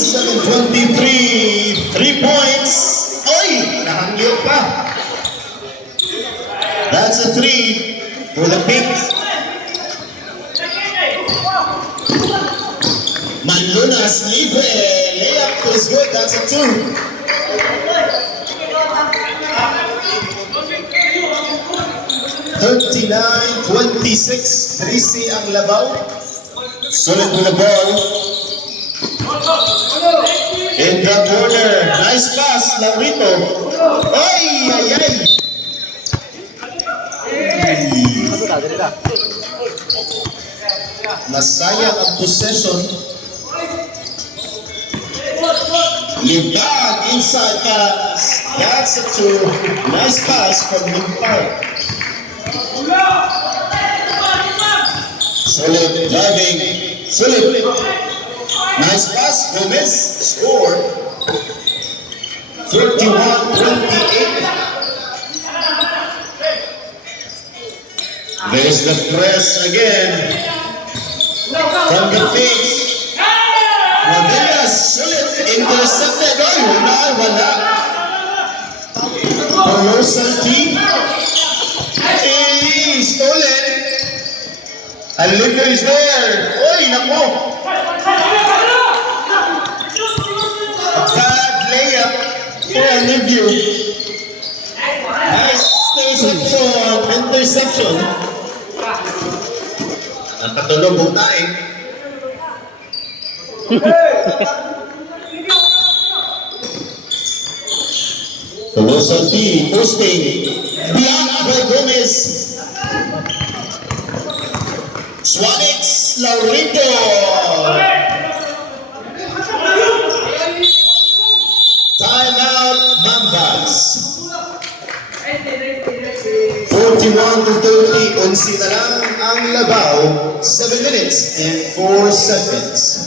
27-23. 3 points. Oy! Nahangyo pa. That's a 3 for the Pinks. Manlunas libre. Layup is good. That's a 2. (39-26). Trisi ang labaw. Solid with the ball. In the corner. Nice pass. Laurito. Ay! Ay! Ay! Masayang ang possession. Limbag inside pass. That's a 2. Nice pass from Limbag. Solid driving. Solid. Nice pass. Gomez score. 31-28. There's the press again. From the pitch. Mavillas. Solid. Intercepted. Ay, wala. Colossal team. Hey, stolen. Aligo is there. Oy, nako. A bad layup for Alivio. Nice interception. Nakatulog ang tae. Colossal team posting. Blocked by Gomez. Swanix, Laurito. Timeout, Mambas. 41-30. Unsi na lang ang labaw. 7 minutes and 4 seconds.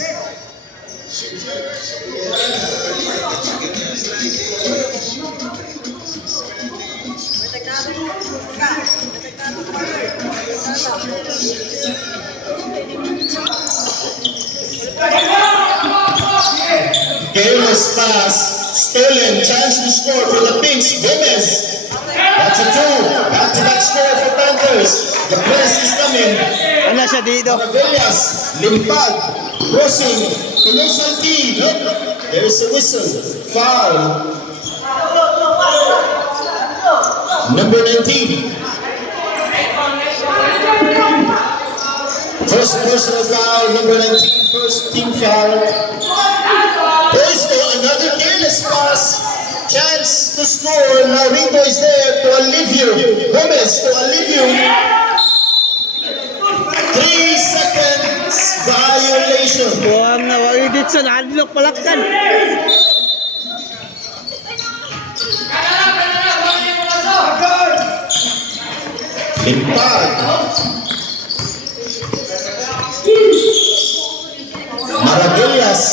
Careless pass, stolen, chance to score for the Pinks. Gomez, that's a 2. Back-to-back score for Panthers. The press is coming. Ano siya dito? Maravillas, Limpag, crossing, Colossal team. There's a whistle, foul. Number 19. First personal foul, number 19, first team foul. There's another careless pass. Chance to score. Laurito is there to Alivio. Gomez to Alivio. 3 seconds violation. Buwang na wawidit sa nadlok palaktan. Limpag. Maravillas.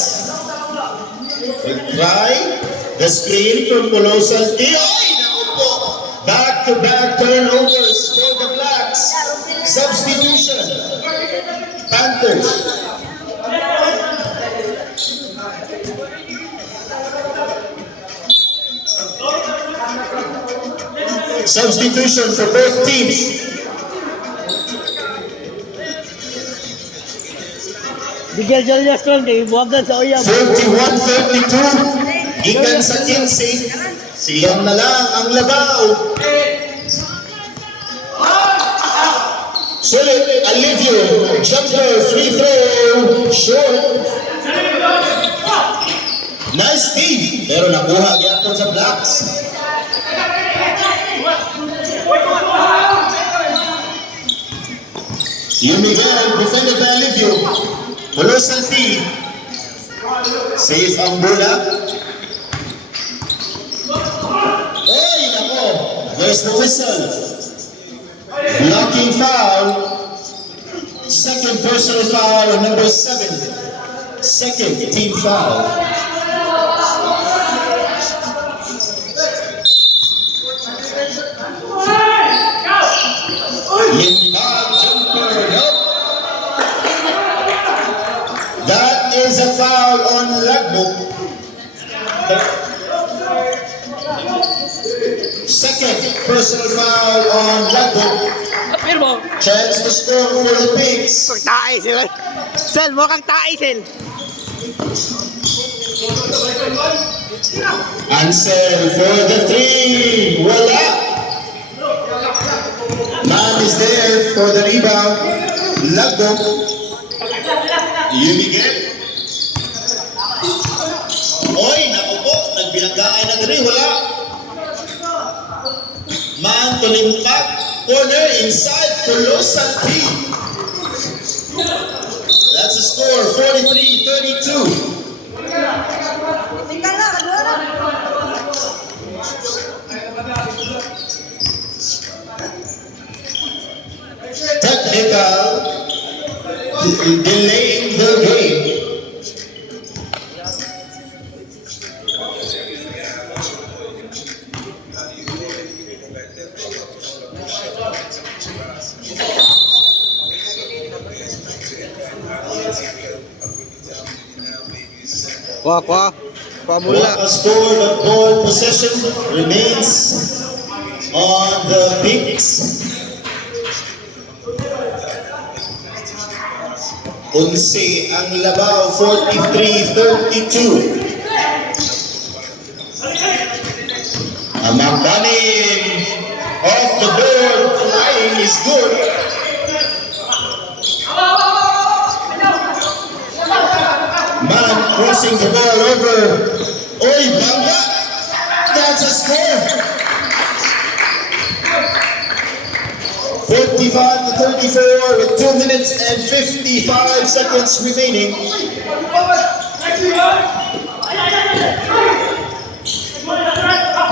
Will try the screen from Colossal. Ay, naku po. Back-to-back turnovers for the Blacks. Substitution. Panthers. Substitution for both teams. Bigyan siya niya strong kay buwagan sa uyab. 41-32. Gikan sa 15. Siyam na lang ang labaw. Solid, Alivio. Jumper, free throw. Short. Nice team. Pero nakuha gyapon sa Blacks. Miguel, defended by Alivio. Colossal team. Safe ang bola. Ay, nako. There's the whistle. Blocking foul. Second personal foul on number 7. Second team foul. Limbag jumper, nope. That is a foul. foul on Lagbo. Second personal foul on Lagbo. Chance to score for the Pinks. Tae sila. Sel, mukhang tae sel. Ansel for the three. Wala. Man is there for the rebound. Lagbo. Yumigel. Oy, naku po. Nagbilanggaan na rin. Wala. Man to limpak. Corner inside Colossal team. That's a score, 43-32. Technical delaying the game. Kwa What mula. a score, but ball possession remains on the Pinks. Unsi ang labaw, 43-32. Amangbanin off the board, flying is good. Man crossing the ball over. Oy, bangga! That's a score. 45-34 with 2 minutes and 55 seconds remaining.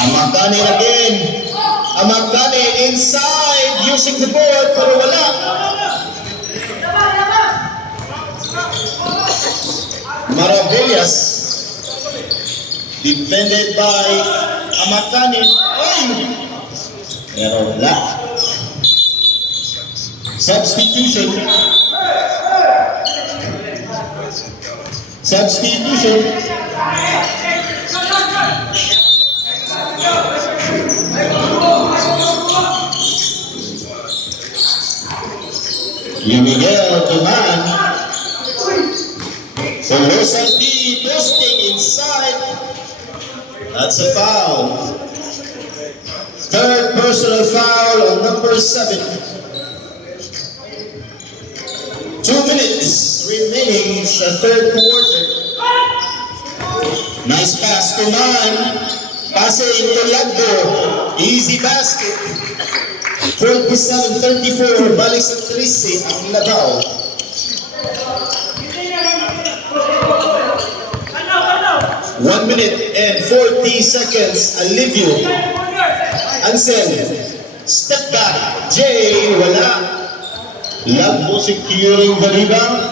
Amagdani again. Amagdani inside using the board pero wala. Maravillas defended by Amagdani. Oy! Pero wala. Substitution. Substitution. Miguel Tuman. Colossal D posting inside. That's a foul. Third personal foul on number 7. 2 minutes remaining in the third quarter. Nice pass to Man. Passing to Lagbo. Easy basket. 47-34. Balik sa 13 ang labaw. One minute and 40 seconds. Alivio. Ansel. Step back. Jay. Wala. Lagbo securing the rebound.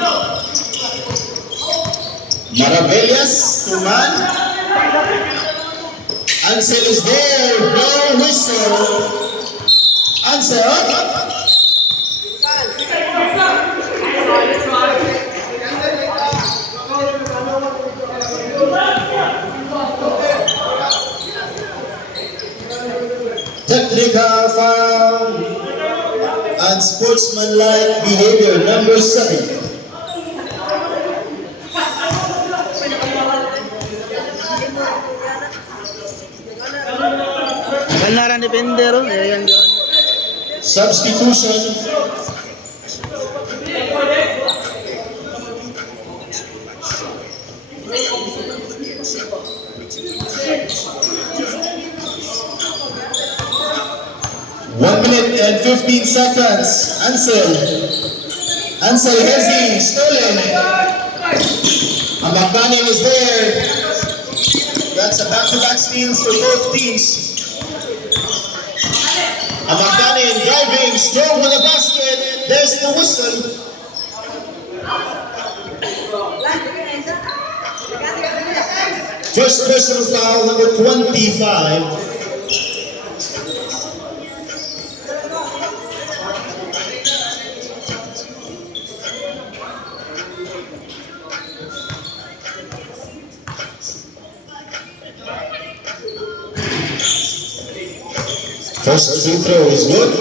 Maravillas to Man. Ansel is there. No whistle. Ansel. Technical foul. Unsportsmanlike behavior, number 7. Banaran defender. Ayan yun. Substitution. One minute and 15 seconds. Ansel Hezi, stolen. Amagdani was there. That's a back-to-back steals for both teams. Amagdani driving, strong on the basket. There's the whistle. First personal foul, number 25. First free throw is good.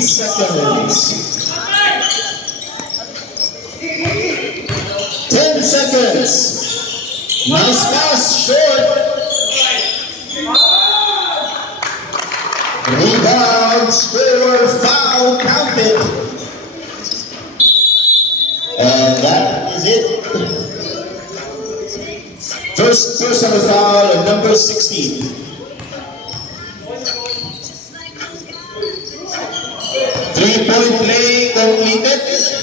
Seconds. 10 seconds. Nice pass, short. Rebound, score, foul, counted. And that is it. First on the foul, and number 16. 3-point play completed.